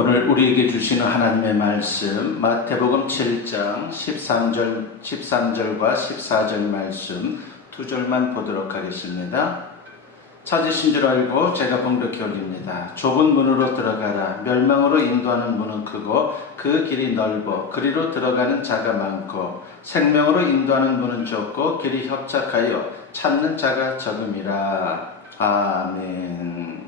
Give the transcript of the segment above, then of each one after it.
오늘 우리에게 주시는 하나님의 말씀 마태복음 7장 13절과 14절 말씀 두 절만 보도록 하겠습니다. 찾으신 줄 알고 제가 봉독해 올립니다. 좁은 문으로 들어가라. 멸망으로 인도하는 문은 크고 그 길이 넓어 그리로 들어가는 자가 많고 생명으로 인도하는 문은 좁고 길이 협착하여 찾는 자가 적음이라. 아멘.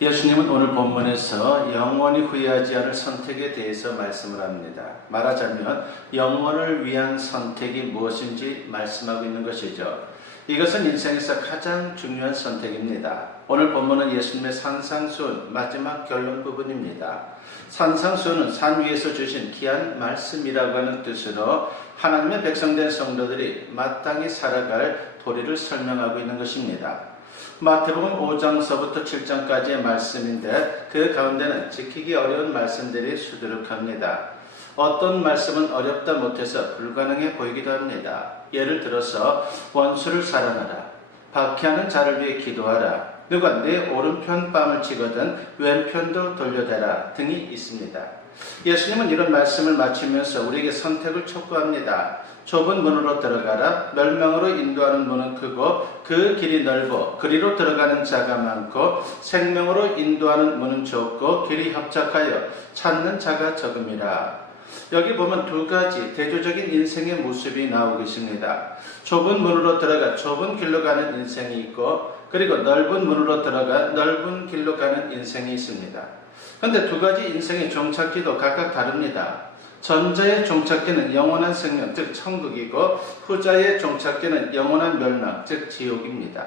예수님은 오늘 본문에서 영원히 후회하지 않을 선택에 대해서 말씀을 합니다. 말하자면 영원을 위한 선택이 무엇인지 말씀하고 있는 것이죠. 이것은 인생에서 가장 중요한 선택입니다. 오늘 본문은 예수님의 산상수훈 마지막 결론 부분입니다. 산상수훈은 산 위에서 주신 귀한 말씀이라고 하는 뜻으로 하나님의 백성된 성도들이 마땅히 살아갈 도리를 설명하고 있는 것입니다. 마태복음 5장서부터 7장까지의 말씀인데 그 가운데는 지키기 어려운 말씀들이 수두룩합니다. 어떤 말씀은 어렵다 못해서 불가능해 보이기도 합니다. 예를 들어서 원수를 사랑하라, 박해하는 자를 위해 기도하라, 누가 내 오른편 뺨을 치거든 왼편도 돌려대라 등이 있습니다. 예수님은 이런 말씀을 마치면서 우리에게 선택을 촉구합니다. 좁은 문으로 들어가라. 멸망으로 인도하는 문은 크고 그 길이 넓어 그리로 들어가는 자가 많고 생명으로 인도하는 문은 좁고 길이 협착하여 찾는 자가 적음이라. 여기 보면 두 가지 대조적인 인생의 모습이 나오고 있습니다. 좁은 문으로 들어가 좁은 길로 가는 인생이 있고 그리고 넓은 문으로 들어가 넓은 길로 가는 인생이 있습니다. 그런데 두 가지 인생의 종착지도 각각 다릅니다. 전자의 종착지는 영원한 생명, 즉 천국이고 후자의 종착지는 영원한 멸망, 즉 지옥입니다.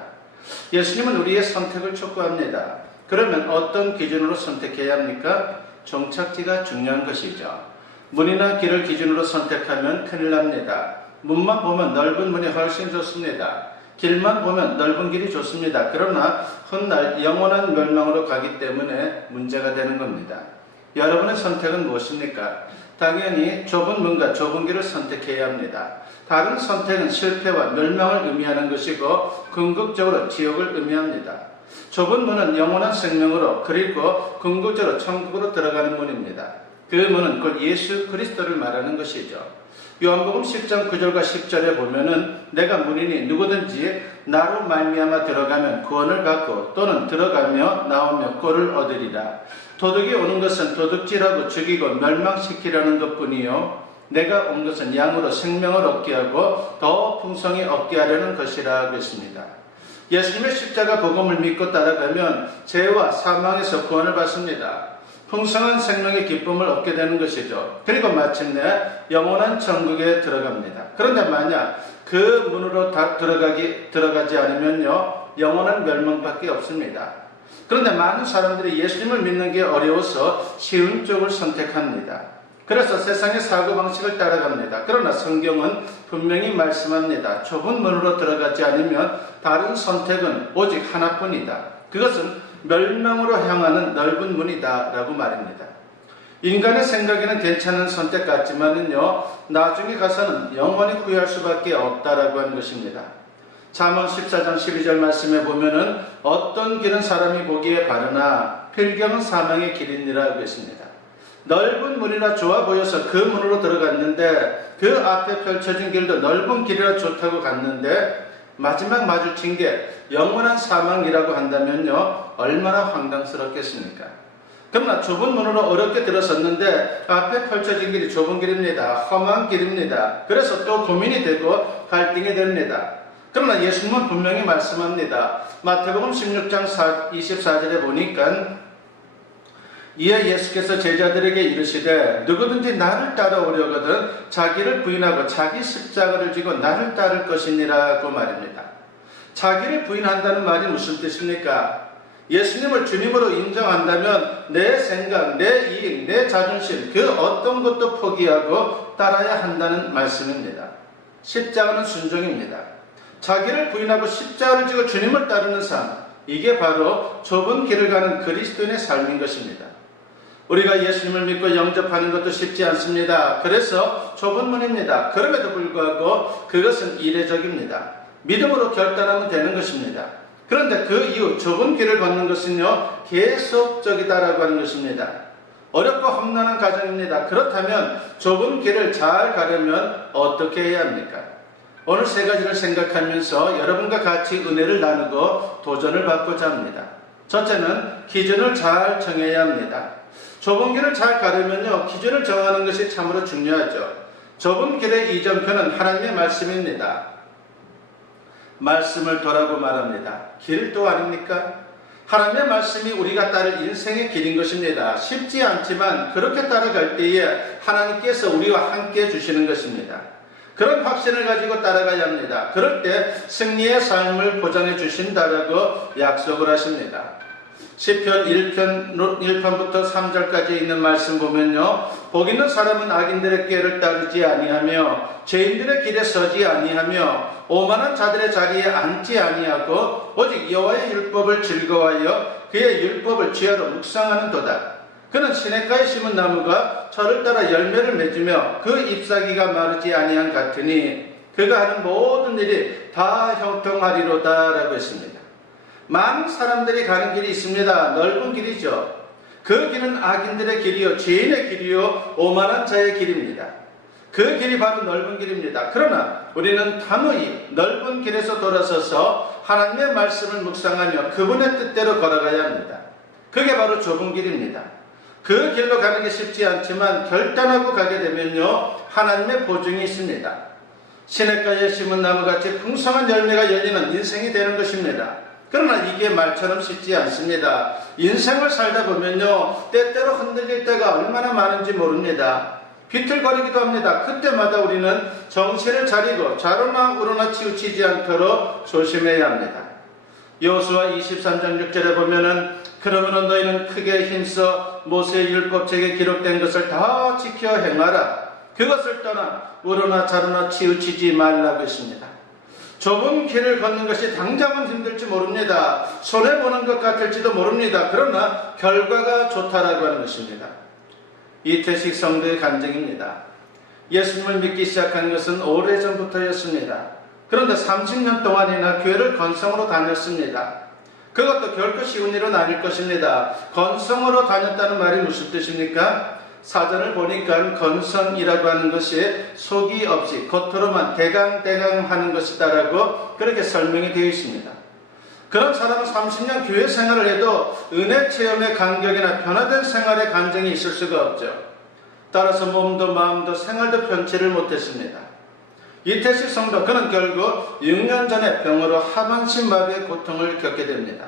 예수님은 우리의 선택을 촉구합니다. 그러면 어떤 기준으로 선택해야 합니까? 종착지가 중요한 것이죠. 문이나 길을 기준으로 선택하면 큰일 납니다. 문만 보면 넓은 문이 훨씬 좋습니다. 길만 보면 넓은 길이 좋습니다. 그러나 훗날 영원한 멸망으로 가기 때문에 문제가 되는 겁니다. 여러분의 선택은 무엇입니까? 당연히 좁은 문과 좁은 길을 선택해야 합니다. 다른 선택은 실패와 멸망을 의미하는 것이고 궁극적으로 지옥을 의미합니다. 좁은 문은 영원한 생명으로 그리고 궁극적으로 천국으로 들어가는 문입니다. 그 문은 곧 예수 그리스도를 말하는 것이죠. 요한복음 10장 9절과 10절에 보면은 내가 문이니 누구든지 나로 말미암아 들어가면 구원을 받고 또는 들어가며 나오며 꼴을 얻으리라. 도둑이 오는 것은 도둑질하고 죽이고 멸망시키려는 것뿐이요 내가 온 것은 양으로 생명을 얻게 하고 더 풍성히 얻게 하려는 것이라 그랬습니다. 예수님의 십자가 복음을 믿고 따라가면 죄와 사망에서 구원을 받습니다. 풍성한 생명의 기쁨을 얻게 되는 것이죠. 그리고 마침내 영원한 천국에 들어갑니다. 그런데 만약 그 문으로 들어가지 않으면요 영원한 멸망밖에 없습니다. 그런데 많은 사람들이 예수님을 믿는 게 어려워서 쉬운 쪽을 선택합니다. 그래서 세상의 사고방식을 따라갑니다. 그러나 성경은 분명히 말씀합니다. 좁은 문으로 들어가지 않으면 다른 선택은 오직 하나뿐이다. 그것은 멸망으로 향하는 넓은 문이다 라고 말입니다. 인간의 생각에는 괜찮은 선택 같지만은요 나중에 가서는 영원히 후회할 수밖에 없다라고 하는 것입니다. 잠언 14장 12절 말씀에 보면은 어떤 길은 사람이 보기에 바르나 필경은 사망의 길이니라 했습니다. 넓은 문이라 좋아 보여서 그 문으로 들어갔는데 그 앞에 펼쳐진 길도 넓은 길이라 좋다고 갔는데 마지막 마주친 게 영원한 사망이라고 한다면요 얼마나 황당스럽겠습니까? 그러나 좁은 문으로 어렵게 들어섰는데 앞에 펼쳐진 길이 좁은 길입니다. 험한 길입니다. 그래서 또 고민이 되고 갈등이 됩니다. 그러나 예수님은 분명히 말씀합니다. 마태복음 16장 24절에 보니까 이에 예수께서 제자들에게 이르시되 누구든지 나를 따라오려거든 자기를 부인하고 자기 십자가를 지고 나를 따를 것이니라고 말입니다. 자기를 부인한다는 말이 무슨 뜻입니까? 예수님을 주님으로 인정한다면 내 생각, 내 이익, 내 자존심 그 어떤 것도 포기하고 따라야 한다는 말씀입니다. 십자가는 순종입니다. 자기를 부인하고 십자가를 지고 주님을 따르는 삶, 이게 바로 좁은 길을 가는 그리스도인의 삶인 것입니다. 우리가 예수님을 믿고 영접하는 것도 쉽지 않습니다. 그래서 좁은 문입니다. 그럼에도 불구하고 그것은 이례적입니다. 믿음으로 결단하면 되는 것입니다. 그런데 그 이후 좁은 길을 걷는 것은요, 계속적이다라고 하는 것입니다. 어렵고 험난한 과정입니다. 그렇다면 좁은 길을 잘 가려면 어떻게 해야 합니까? 오늘 세 가지를 생각하면서 여러분과 같이 은혜를 나누고 도전을 받고자 합니다. 첫째는 기준을 잘 정해야 합니다. 좁은 길을 잘 가려면요, 기준을 정하는 것이 참으로 중요하죠. 좁은 길의 이정표는 하나님의 말씀입니다. 말씀을 도라고 말합니다. 길도 아닙니까? 하나님의 말씀이 우리가 따를 인생의 길인 것입니다. 쉽지 않지만 그렇게 따라갈 때에 하나님께서 우리와 함께 해주시는 것입니다. 그런 확신을 가지고 따라가야 합니다. 그럴 때 승리의 삶을 보장해 주신다라고 약속을 하십니다. 시편 1편부터 3절까지 있는 말씀 보면요, 복 있는 사람은 악인들의 꾀를 따르지 아니하며 죄인들의 길에 서지 아니하며 오만한 자들의 자리에 앉지 아니하고 오직 여호와의 율법을 즐거워하여 그의 율법을 지혜로 묵상하는도다. 그는 시냇가에 심은 나무가 철을 따라 열매를 맺으며 그 잎사귀가 마르지 아니한 같으니 그가 하는 모든 일이 다 형통하리로다 라고 했습니다. 많은 사람들이 가는 길이 있습니다. 넓은 길이죠. 그 길은 악인들의 길이요, 죄인의 길이요, 오만한 자의 길입니다. 그 길이 바로 넓은 길입니다. 그러나 우리는 단호히 넓은 길에서 돌아서서 하나님의 말씀을 묵상하며 그분의 뜻대로 걸어가야 합니다. 그게 바로 좁은 길입니다. 그 길로 가는 게 쉽지 않지만 결단하고 가게 되면요, 하나님의 보증이 있습니다. 시냇가에 심은 나무같이 풍성한 열매가 열리는 인생이 되는 것입니다. 그러나 이게 말처럼 쉽지 않습니다. 인생을 살다 보면요, 때때로 흔들릴 때가 얼마나 많은지 모릅니다. 비틀거리기도 합니다. 그때마다 우리는 정신을 차리고 좌로나 우로나 치우치지 않도록 조심해야 합니다. 여호수아 23장 6절에 보면은 그러므로 너희는 크게 힘써 모세의 율법책에 기록된 것을 다 지켜 행하라. 그것을 떠나 우로나 좌로나 치우치지 말라고 했습니다. 좁은 길을 걷는 것이 당장은 힘들지 모릅니다. 손해보는 것 같을지도 모릅니다. 그러나 결과가 좋다라고 하는 것입니다. 이태식 성도의 간증입니다. 예수님을 믿기 시작한 것은 오래전부터였습니다. 그런데 30년 동안이나 교회를 건성으로 다녔습니다. 그것도 결코 쉬운 일은 아닐 것입니다. 건성으로 다녔다는 말이 무슨 뜻입니까? 사전을 보니까 건성이라고 하는 것이 속이 없이 겉으로만 대강대강 하는 것이다라고 그렇게 설명이 되어 있습니다. 그런 사람은 30년 교회 생활을 해도 은혜 체험의 간격이나 변화된 생활의 감정이 있을 수가 없죠. 따라서 몸도 마음도 생활도 편치를 못했습니다. 이태식 성도, 그는 결국 6년 전에 병으로 하반신 마비의 고통을 겪게 됩니다.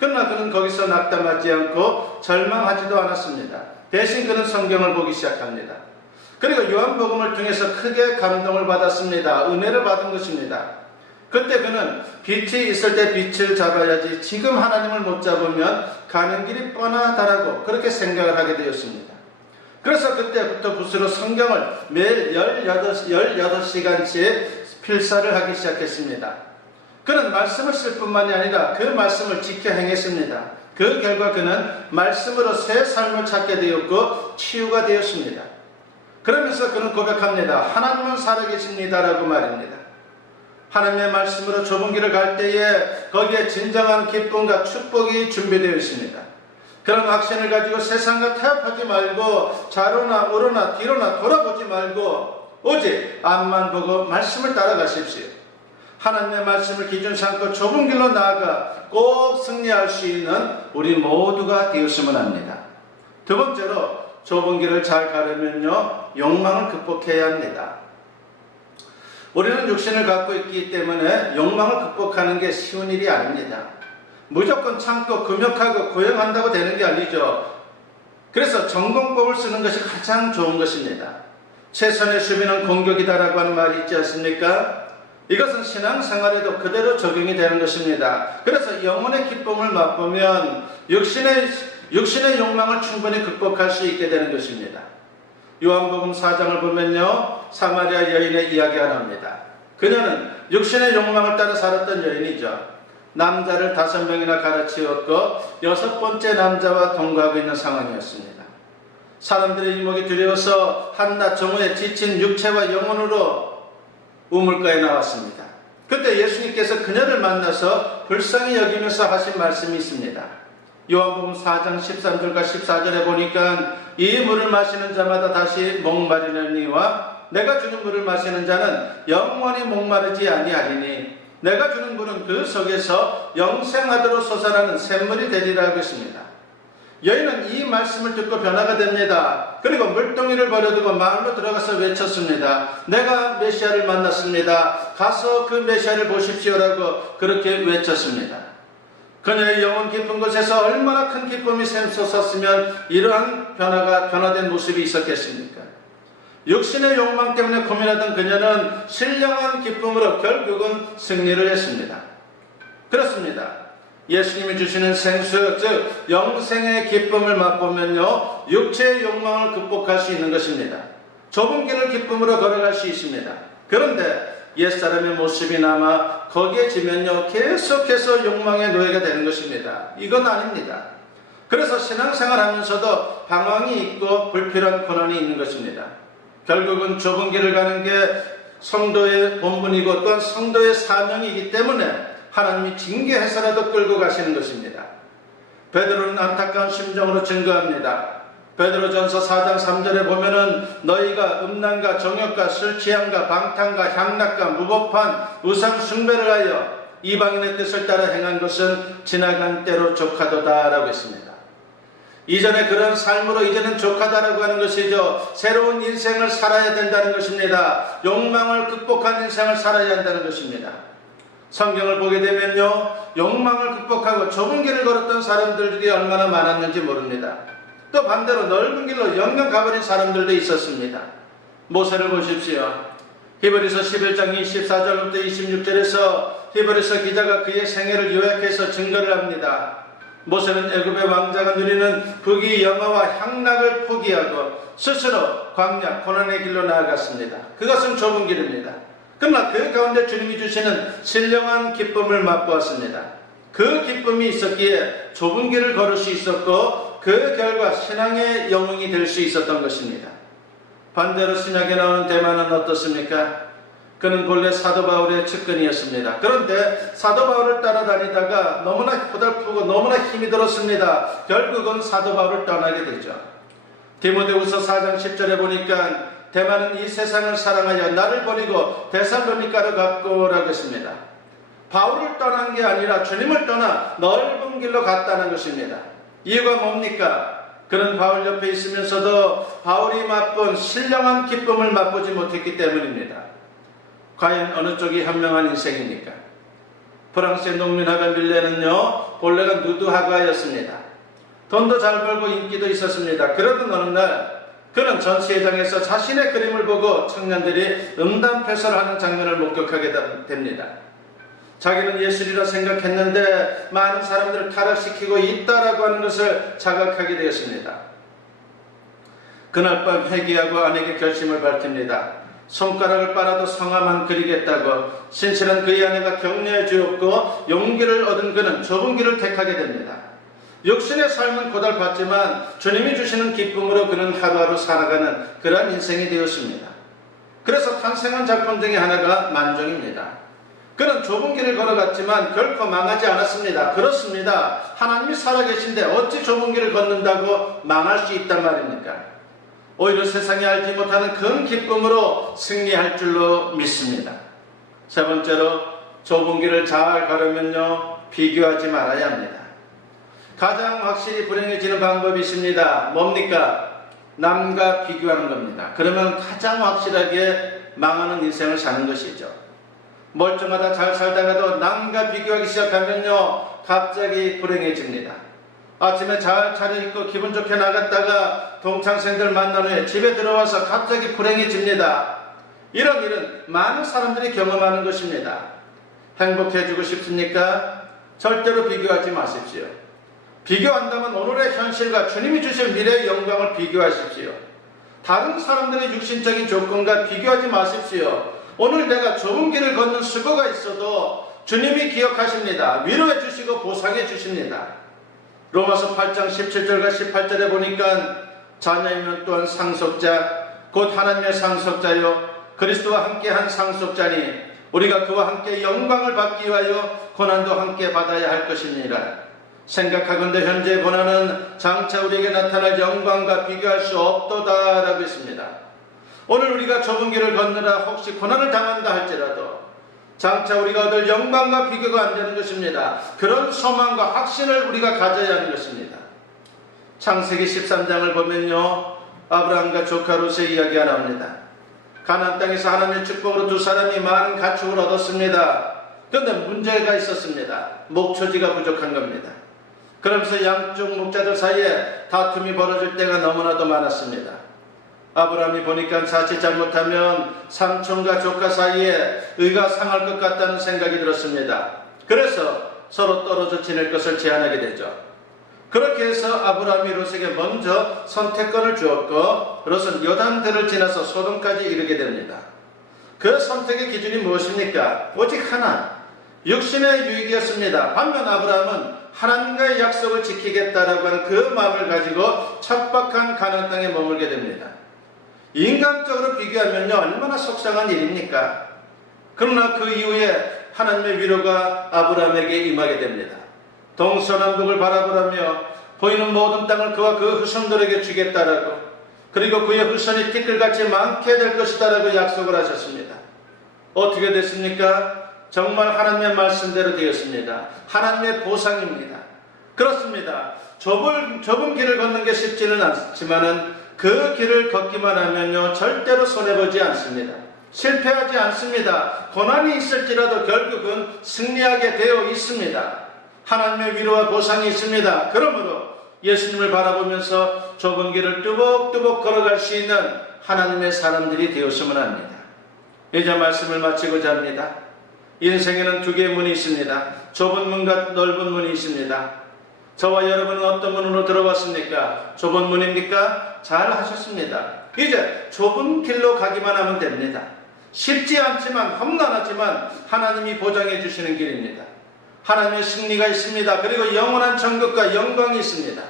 그러나 그는 거기서 낙담하지 않고 절망하지도 않았습니다. 대신 그는 성경을 보기 시작합니다. 그리고 요한복음을 통해서 크게 감동을 받았습니다. 은혜를 받은 것입니다. 그때 그는 빛이 있을 때 빛을 잡아야지 지금 하나님을 못 잡으면 가는 길이 뻔하다라고 그렇게 생각을 하게 되었습니다. 그래서 그때부터 붓으로 성경을 매일 18시간씩 필사를 하기 시작했습니다. 그는 말씀을 쓸 뿐만이 아니라 그 말씀을 지켜 행했습니다. 그 결과 그는 말씀으로 새 삶을 찾게 되었고 치유가 되었습니다. 그러면서 그는 고백합니다. 하나님은 살아계십니다라고 말입니다. 하나님의 말씀으로 좁은 길을 갈 때에 거기에 진정한 기쁨과 축복이 준비되어 있습니다. 그런 확신을 가지고 세상과 타협하지 말고 좌로나 우로나 뒤로나 돌아보지 말고 오직 앞만 보고 말씀을 따라가십시오. 하나님의 말씀을 기준 삼고 좁은 길로 나아가 꼭 승리할 수 있는 우리 모두가 되었으면 합니다. 두 번째로 좁은 길을 잘 가려면요, 욕망을 극복해야 합니다. 우리는 육신을 갖고 있기 때문에 욕망을 극복하는 게 쉬운 일이 아닙니다. 무조건 참고 금욕하고 고용한다고 되는 게 아니죠. 그래서 전공법을 쓰는 것이 가장 좋은 것입니다. 최선의 수비는 공격이다라고 하는 말이 있지 않습니까? 이것은 신앙생활에도 그대로 적용이 되는 것입니다. 그래서 영혼의 기쁨을 맛보면 육신의 욕망을 충분히 극복할 수 있게 되는 것입니다. 요한복음 4장을 보면요, 사마리아 여인의 이야기가 나옵니다. 그녀는 육신의 욕망을 따라 살았던 여인이죠. 남자를 5명이나 갈아치웠고 6번째 남자와 동거하고 있는 상황이었습니다. 사람들의 이목이 두려워서 한낮 정오에 지친 육체와 영혼으로 우물가에 나왔습니다. 그때 예수님께서 그녀를 만나서 불쌍히 여기면서 하신 말씀이 있습니다. 요한복음 4장 13절과 14절에 보니까 이 물을 마시는 자마다 다시 목마르느니와 내가 주는 물을 마시는 자는 영원히 목마르지 아니하리니 내가 주는 물은 그 속에서 영생하도록 솟아나는 샘물이 되리라고 했습니다. 여인은 이 말씀을 듣고 변화가 됩니다. 그리고 물동이를 버려두고 마을로 들어가서 외쳤습니다. 내가 메시아를 만났습니다. 가서 그 메시아를 보십시오라고 그렇게 외쳤습니다. 그녀의 영혼 깊은 곳에서 얼마나 큰 기쁨이 샘솟았으면 이러한 변화된 모습이 있었겠습니까? 육신의 욕망 때문에 고민하던 그녀는 신령한 기쁨으로 결국은 승리를 했습니다. 그렇습니다. 예수님이 주시는 생수, 즉 영생의 기쁨을 맛보면요, 육체의 욕망을 극복할 수 있는 것입니다. 좁은 길을 기쁨으로 걸어갈 수 있습니다. 그런데 옛사람의 모습이 남아 거기에 지면요, 계속해서 욕망의 노예가 되는 것입니다. 이건 아닙니다. 그래서 신앙생활 하면서도 방황이 있고 불필요한 고난이 있는 것입니다. 결국은 좁은 길을 가는 게 성도의 본분이고 또한 성도의 사명이기 때문에 하나님이 징계해서라도 끌고 가시는 것입니다. 베드로는 안타까운 심정으로 증거합니다. 베드로전서 4장 3절에 보면은 너희가 음란과 정욕과 술 취함과 방탕과 향락과 무법한 우상 숭배를 하여 이방인의 뜻을 따라 행한 것은 지나간 때로 족하도다 라고 했습니다. 이전에 그런 삶으로 이제는 족하다라고 하는 것이죠. 새로운 인생을 살아야 된다는 것입니다. 욕망을 극복한 인생을 살아야 한다는 것입니다. 성경을 보게 되면요, 욕망을 극복하고 좁은 길을 걸었던 사람들이 얼마나 많았는지 모릅니다. 또 반대로 넓은 길로 영영 가버린 사람들도 있었습니다. 모세를 보십시오. 히브리서 11장 24절부터 26절에서 히브리서 기자가 그의 생애를 요약해서 증거를 합니다. 모세는 애굽의 왕자가 누리는 부귀 영화와 향락을 포기하고 스스로 광야 고난의 길로 나아갔습니다. 그것은 좁은 길입니다. 그러나 그 가운데 주님이 주시는 신령한 기쁨을 맛보았습니다. 그 기쁨이 있었기에 좁은 길을 걸을 수 있었고 그 결과 신앙의 영웅이 될 수 있었던 것입니다. 반대로 신약에 나오는 데마는 어떻습니까? 그는 본래 사도 바울의 측근이었습니다. 그런데 사도 바울을 따라다니다가 너무나 고달프고 너무나 힘이 들었습니다. 결국은 사도 바울을 떠나게 되죠. 디모데후서 4장 10절에 보니까 데마는 이 세상을 사랑하여 나를 버리고 데살로니가로 갔고라고 했습니다. 바울을 떠난 게 아니라 주님을 떠나 넓은 길로 갔다는 것입니다. 이유가 뭡니까? 그는 바울 옆에 있으면서도 바울이 맛본 신령한 기쁨을 맛보지 못했기 때문입니다. 과연 어느 쪽이 현명한 인생입니까? 프랑스의 농민학원 밀레는요, 본래가 누드하가였습니다. 돈도 잘 벌고 인기도 있었습니다. 그러던 어느 날 그는 전시회장에서 자신의 그림을 보고 청년들이 음담패설하는 장면을 목격하게 됩니다. 자기는 예술이라 생각했는데 많은 사람들을 타락시키고 있다라고 하는 것을 자각하게 되었습니다. 그날 밤 회개하고 아내에게 결심을 밝힙니다. 손가락을 빨아도 성화만 그리겠다고 신실한 그의 아내가 격려해 주었고 용기를 얻은 그는 좁은 길을 택하게 됩니다. 육신의 삶은 고달팠지만 주님이 주시는 기쁨으로 그는 하루하루 살아가는 그런 인생이 되었습니다. 그래서 탄생한 작품 중에 하나가 만종입니다. 그는 좁은 길을 걸어갔지만 결코 망하지 않았습니다. 그렇습니다. 하나님이 살아계신데 어찌 좁은 길을 걷는다고 망할 수 있단 말입니까? 오히려 세상이 알지 못하는 큰 기쁨으로 승리할 줄로 믿습니다. 세 번째로 좁은 길을 잘 가려면요, 비교하지 말아야 합니다. 가장 확실히 불행해지는 방법이 있습니다. 뭡니까? 남과 비교하는 겁니다. 그러면 가장 확실하게 망하는 인생을 사는 것이죠. 멀쩡하다 잘 살다가도 남과 비교하기 시작하면요, 갑자기 불행해집니다. 아침에 잘 차려입고 기분 좋게 나갔다가 동창생들 만난 후에 집에 들어와서 갑자기 불행해집니다. 이런 일은 많은 사람들이 경험하는 것입니다. 행복해지고 싶습니까? 절대로 비교하지 마십시오. 비교한다면 오늘의 현실과 주님이 주실 미래의 영광을 비교하십시오. 다른 사람들의 육신적인 조건과 비교하지 마십시오. 오늘 내가 좁은 길을 걷는 수고가 있어도 주님이 기억하십니다. 위로해 주시고 보상해 주십니다. 로마서 8장 17절과 18절에 보니까 자녀이면 또한 상속자 곧 하나님의 상속자요 그리스도와 함께한 상속자니 우리가 그와 함께 영광을 받기 위하여 고난도 함께 받아야 할 것이니라. 생각하건대 현재의 고난은 장차 우리에게 나타날 영광과 비교할 수 없도다라고 했습니다. 오늘 우리가 좁은 길을 걷느라 혹시 고난을 당한다 할지라도 장차 우리가 얻을 영광과 비교가 안 되는 것입니다. 그런 소망과 확신을 우리가 가져야 하는 것입니다. 창세기 13장을 보면요, 아브라함과 조카 롯의 이야기가 나옵니다. 가나안 땅에서 하나님의 축복으로 두 사람이 많은 가축을 얻었습니다. 그런데 문제가 있었습니다. 목초지가 부족한 겁니다. 그러면서 양쪽 목자들 사이에 다툼이 벌어질 때가 너무나도 많았습니다. 아브라함이 보니까 자칫 잘못하면 삼촌과 조카 사이에 의가 상할 것 같다는 생각이 들었습니다. 그래서 서로 떨어져 지낼 것을 제안하게 되죠. 그렇게 해서 아브라함이 롯에게 먼저 선택권을 주었고 롯은 요단들을 지나서 소돔까지 이르게 됩니다. 그 선택의 기준이 무엇입니까? 오직 하나, 육신의 유익이었습니다. 반면 아브라함은 하나님과의 약속을 지키겠다라고 하는 그 마음을 가지고 척박한 가나안 땅에 머물게 됩니다. 인간적으로 비교하면요, 얼마나 속상한 일입니까? 그러나 그 이후에 하나님의 위로가 아브라함에게 임하게 됩니다. 동서남북을 바라보라며 보이는 모든 땅을 그와 그 후손들에게 주겠다라고, 그리고 그의 후손이 티끌같이 많게 될 것이다라고 약속을 하셨습니다. 어떻게 됐습니까? 정말 하나님의 말씀대로 되었습니다. 하나님의 보상입니다. 그렇습니다. 좁은 길을 걷는 게 쉽지는 않지만은 그 길을 걷기만 하면요, 절대로 손해보지 않습니다. 실패하지 않습니다. 고난이 있을지라도 결국은 승리하게 되어 있습니다. 하나님의 위로와 보상이 있습니다. 그러므로 예수님을 바라보면서 좁은 길을 뚜벅뚜벅 걸어갈 수 있는 하나님의 사람들이 되었으면 합니다. 이제 말씀을 마치고자 합니다. 인생에는 두 개의 문이 있습니다. 좁은 문과 넓은 문이 있습니다. 저와 여러분은 어떤 문으로 들어왔습니까? 좁은 문입니까? 잘 하셨습니다. 이제 좁은 길로 가기만 하면 됩니다. 쉽지 않지만 험난하지만 하나님이 보장해 주시는 길입니다. 하나님의 승리가 있습니다. 그리고 영원한 천국과 영광이 있습니다.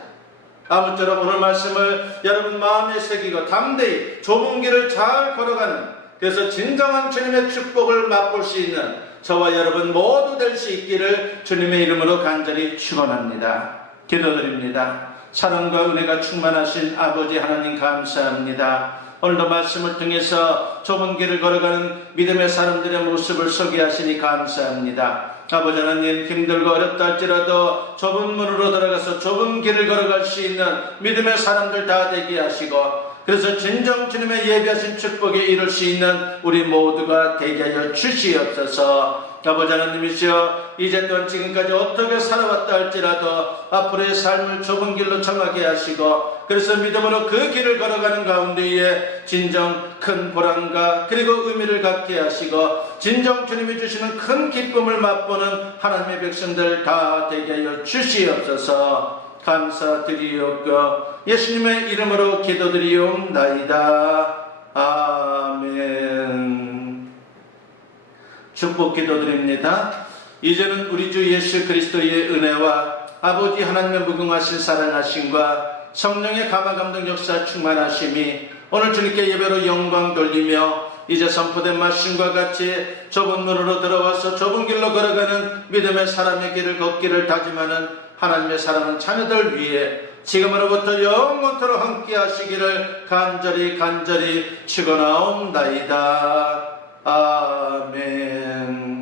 아무쪼록 오늘 말씀을 여러분 마음에 새기고 담대히 좁은 길을 잘 걸어가는, 그래서 진정한 주님의 축복을 맛볼 수 있는 저와 여러분 모두 될 수 있기를 주님의 이름으로 간절히 축원합니다. 기도드립니다. 사랑과 은혜가 충만하신 아버지 하나님 감사합니다. 오늘도 말씀을 통해서 좁은 길을 걸어가는 믿음의 사람들의 모습을 소개하시니 감사합니다. 아버지 하나님, 힘들고 어렵다 할지라도 좁은 문으로 들어가서 좁은 길을 걸어갈 수 있는 믿음의 사람들 다 되게 하시고, 그래서 진정 주님의 예비하신 축복에 이룰 수 있는 우리 모두가 되게 하여 주시옵소서. 아버지 하나님이시여, 이제 또한 지금까지 어떻게 살아왔다 할지라도 앞으로의 삶을 좁은 길로 정하게 하시고, 그래서 믿음으로 그 길을 걸어가는 가운데에 진정 큰 보람과 그리고 의미를 갖게 하시고, 진정 주님이 주시는 큰 기쁨을 맛보는 하나님의 백성들 다 되게 하여 주시옵소서. 감사드리옵고 예수님의 이름으로 기도드리옵나이다. 아멘. 축복 기도드립니다. 이제는 우리 주 예수 그리스도의 은혜와 아버지 하나님의 무궁하신 사랑하심과 성령의 감화감동 역사 충만하심이 오늘 주님께 예배로 영광 돌리며 이제 선포된 말씀과 같이 좁은 문으로 들어와서 좁은 길로 걸어가는 믿음의 사람의 길을 걷기를 다짐하는 하나님의 사랑하는 자녀들 위해 지금으로부터 영원토록 함께 하시기를 간절히 축원하옵나이다. 아멘.